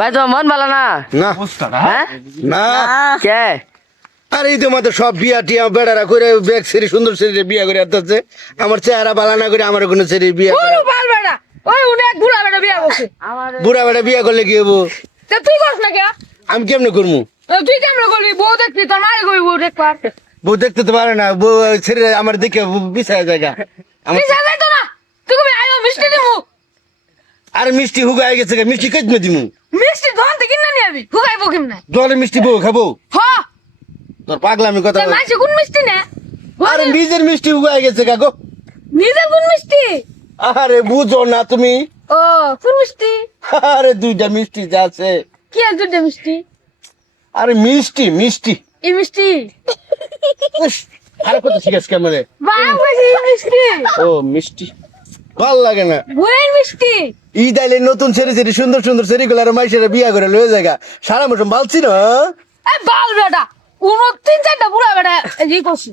ভাই তোমার মন ভালো না? না হ্যাঁ না কে? আর এই তোমার তো সব বিয়া টিয়া বেড়ারা করে ব্যাগ সেরি সুন্দর সেরি বিয়া করে আসতেছে। আমার চেহারা বালা না করে আমার কোনো সেরি বিয়া করে। ওই অনেক বুড়া বেটা বিয়া করছে বুড়া বেটা বিয়া করলে কি হবো? তা তুই করছ না কে? আমি কেমনে করবো? তুই কেমন করবি? বউ দেখবি তোর মায়ের করবি বউ দেখবার বউ দেখতে তো পারে না, বউ ছেড়ে আমার দেখে বিছায় জায়গা আমার। তুই যাই তো না, তুই কবি আয়ো মিষ্টি দিমু। আর মিষ্টি হুগাই গেছে, মিষ্টি কেটে দিমু। মিষ্টি ধন থেকে কিনে নিয়ে আবি, হুকাইবো কেমনে? জলে মিষ্টি বউ খাবো? হ তোর পাগলামি কথা তা বল। মাইছে কোন মিষ্টি নে? আরে নিজের মিষ্টি হুগাই গেছে কাকো। নিজের কোন মিষ্টি? আরে বুঝো না তুমি? ও কোন মিষ্টি? আরে দুইটা মিষ্টি যা আছে। কি আর দুটো মিষ্টি? আরে মিষ্টি মিষ্টি। এই মিষ্টি উস, আরে কত শিখেছ কেমনে? বাম বেশি মিষ্টি ও মিষ্টি ভাল লাগে না। বইয়ের মিষ্টি ঈদ আইলে নতুন ছেড়ে ছেড়ে সুন্দর সুন্দর ছেড়ে গুলো আর মাইসেরা বিয়া করে লয়ে জায়গা সারা মৌসুম বালছি না। এ বাল বেটা তিন চারটা বুড়া বেটা এই করছি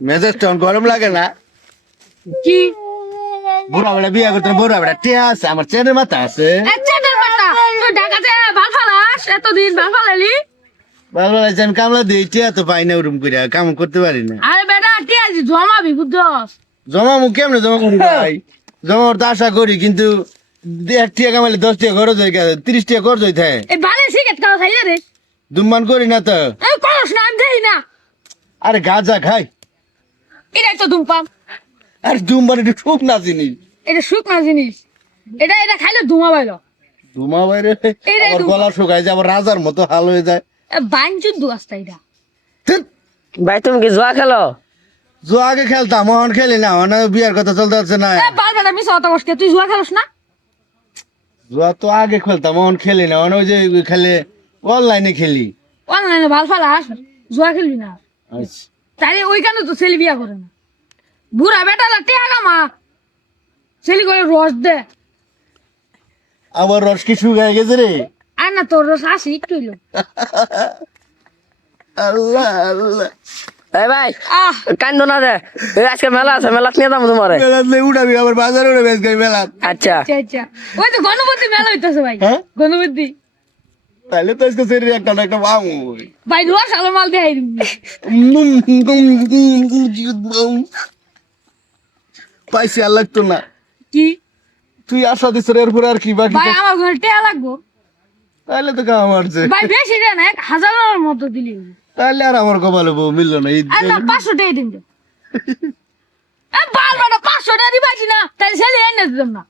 মেজাজটা গরম লাগে না? কি বুড়া বেড়া বিয়া করতে বুড়া বেড়া টিয়া আছে, আমার চেনের মাথা আছে। চেটের মাথা তুই ঢাকাতে ভাল ফালাস এতদিন ভাল ফালালি ভালো লাগছে, আমি কামলা দিই টিয়া তো পাই না ওরম করে কাম করতে পারি না। আরে বেটা টিয়া জমাবি বুঝছস জমা মু কেমনে জমা করি ভাই? জমা তো আশা করি কিন্তু 1 টিয়া কামাইলে 10 টিয়া খরচ হয়ে গেছে, 30 টিয়া খরচ হয়ে থাকে। এই বালে সিগারেট খাওয়া খাইলে রে দুম্মান করি না তো। এই করস না আমি দেখি না আরে গাঁজা খাই। এটাই তো ধূমপান আর দুম্মান একটু খুব না জিনিস। এটা শুকনা জিনিস এটা এটা খাইলে ধুমা বাইলো ধুমা বাইরে এটাই আবার ধুমা। গলা শুকায় যায়, আবার রাজার মতো হাল হয়ে যায়। বাইঞ্চুদ দুয়াস্তা এটা ধ্যাৎ, ভাই তুমি কি জুয়া খেলো? জো আগে খেলতাম, এখন খেলি না, এখন বিয়ার কথা চলতে হচ্ছে না। এ বাল বেটা মিশা কথা কষ্ট তুই জুয়া খেলস না জুয়া তো আগে খেলতাম, এখন খেলি না, এখন ওই যে খেলে অনলাইনে খেলি। অনলাইনে ভাল ফালাস জুয়া খেলবি না আচ্ছা তাই ওইখানে তো ছেলে বিয়া করে না বুড়া বেটা টিয়া কামা ছেলে করে রস দে আবার রস কি শুকায় গেছে রে? আর না তোর রস আসি একটু হইলো আল্লাহ আল্লাহ। এই ভাই আহ কান্দো না রে, এই আজকে মেলা আছে, মেলা নিয়ে যাবো তোমারে। মেলাতে উঠাবি, আবার বাজারে উঠে বেশ গাই মেলা। আচ্ছা আচ্ছা আচ্ছা ওই তো গণপতি মেলা হইতেছে ভাই হ্যাঁ? গণপতি তাহলে তো আজকে শরীরে একটা না একটা বামু। ভাই রস আলো মাল দেখাই দিবি পাইছি আর লাগতো না। কি তুই আশা দিস এরপরে আর কি বাকি? ভাই আমার ঘরে টিয়া লাগবো তাহলে তো কাম মারছে। ভাই বেশি রে না 1000 মতো দিলি তাহলে আর আমার কপালে বউ মিললো না। ঈদ আর না 500 টাকা দিন এ বাল বেটা 500 টাকা দিবাছি না তাহলে ছেলে এনে দিতাম না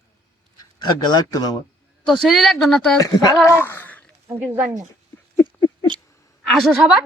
থাকা লাগতো না আমার। তো ছেলে লাগতো না তো ভালো লাগে আমি কিছু জানি না আসো সবাই